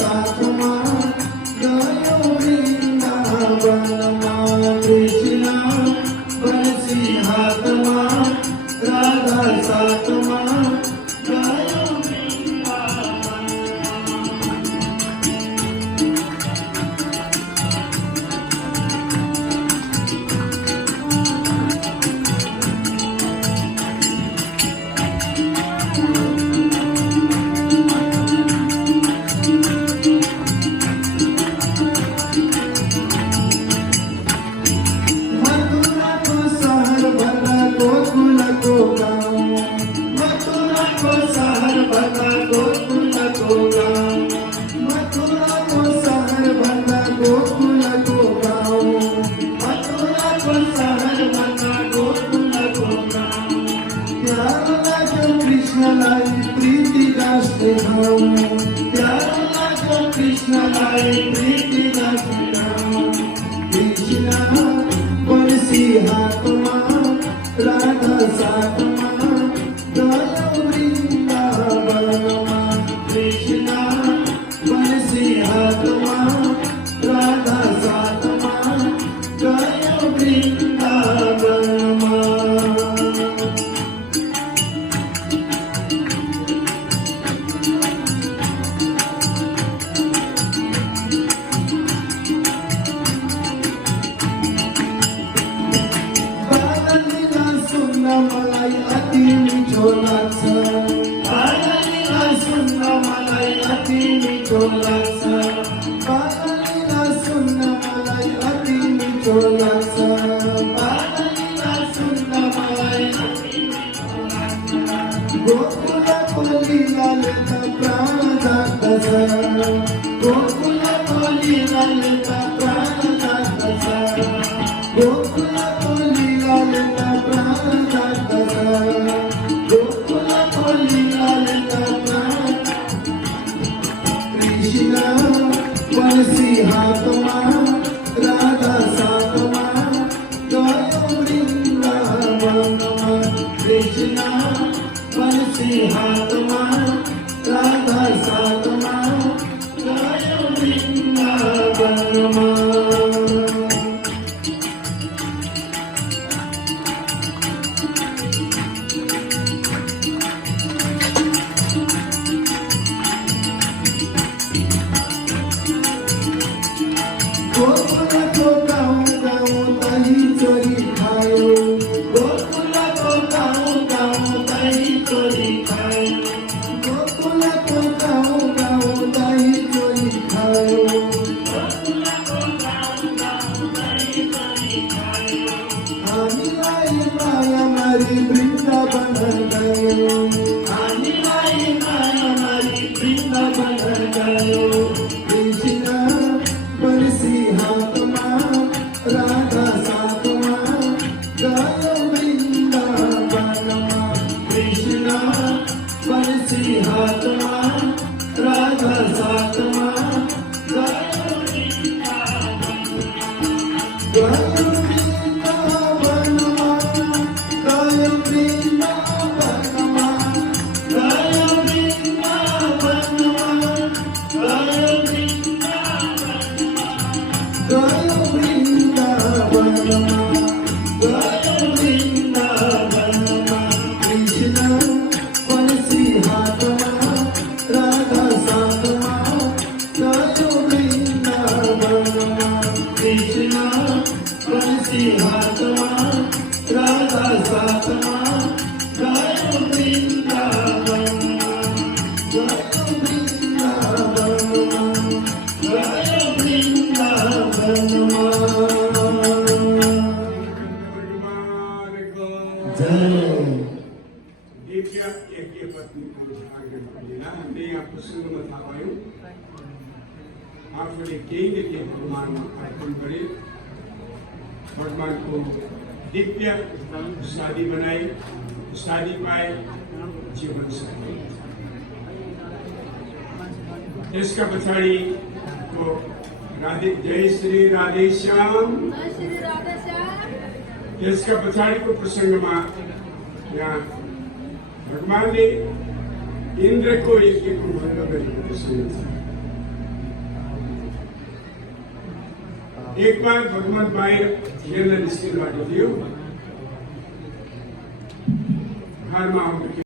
साथमा गयो वृंदावनमा कृष्ण बंसी हाथमा राधा साथमा गयो मथुरा को शहर बना गोकुल को गाँव मथुरा को शहर बना गोकुल को गाँव मथुरा को शहर बना गोकुल को गाँव मथुरा को शहर बना गोकुल को गाँव प्यार लागो कृष्ण लाई प्रीति राष्ट्र धाम प्यार लागो कृष्ण लाई प्रीति राष्ट्र धाम कृष्ण बंसी हाथमा राधा साथमा गयो वृंदावनमा कृष्ण बंसी हाथमा राधा साथमा गयो वृंदावनमा बाललीला सुन्न मलाई अति मिठो लाग्छ बाललीला सुन्न मलाई अति मिठो लाग्छ बाललीला सुन्न मलाई अति मिठो लाग्छ बाललीला सुन्न मलाई अति मिठो लाग्छ गोकुलको लीलाले त प्राण जाग्दछ गोकुलको लीलाले त प्राण जाग्दछ गोकुलको लीलाले त प्राण जाग्दछ गोकुलको लीलाले त प्राण कृष्ण बंसी हाथमा राधा साथमा गयो वृंदावनमा कृष्ण बंसी हाथमा राधा साथमा गयो वृंदावनमा गोकुलको गाउँ गाउँ दही चोरी खायो गोकुलको गाउँ गाउँ दही चोरी खायो गोकुलको गाउँ गाउँ दही चोरी खायो गोकुलको गाउँ गाउँ दही चोरी खायो हामीलाई माया मारी वृन्दावन गयो हामीलाई माया मारी वृन्दावन गयो कृष्ण बंसी हाथमा राधा साथमा गयो वृंदावनमा कृष्ण बंसी हाथमा राधा साथमा गयो वृंदावनमा गयो वृंदावनमा गयो वृंदावनमा गयो गयो वृंदावनमा गयो वृंदावनमा कृष्ण बंसी हाथमा राधा साथमा गयो वृंदावनमा कृष्ण बंसी हाथमा राधा साथमा गयो वृंदावनमा गयो वृंदावनमा गयो वृंदावनमा दिव्य एक पत्नी को आगे बढ़ेला हामीले यहाँ प्रसङ्गमा थाहा पायौँ आफूले केही न केही भगवानमा अर्पण गरे भगवानको दिव्य शादी बनाए शादी पाए जीवन सके यसका पछाडिको राधे जय श्री राधेश्याम यसका पछाडिको प्रसङ्गमा यहाँ भगवानले इन्द्रको यज्ञको भङ्ग गरेको प्रसङ्ग छ एकमा भगवत बाहिर खेल्न निस्किनु भएको थियो घरमा आउँदाखेरि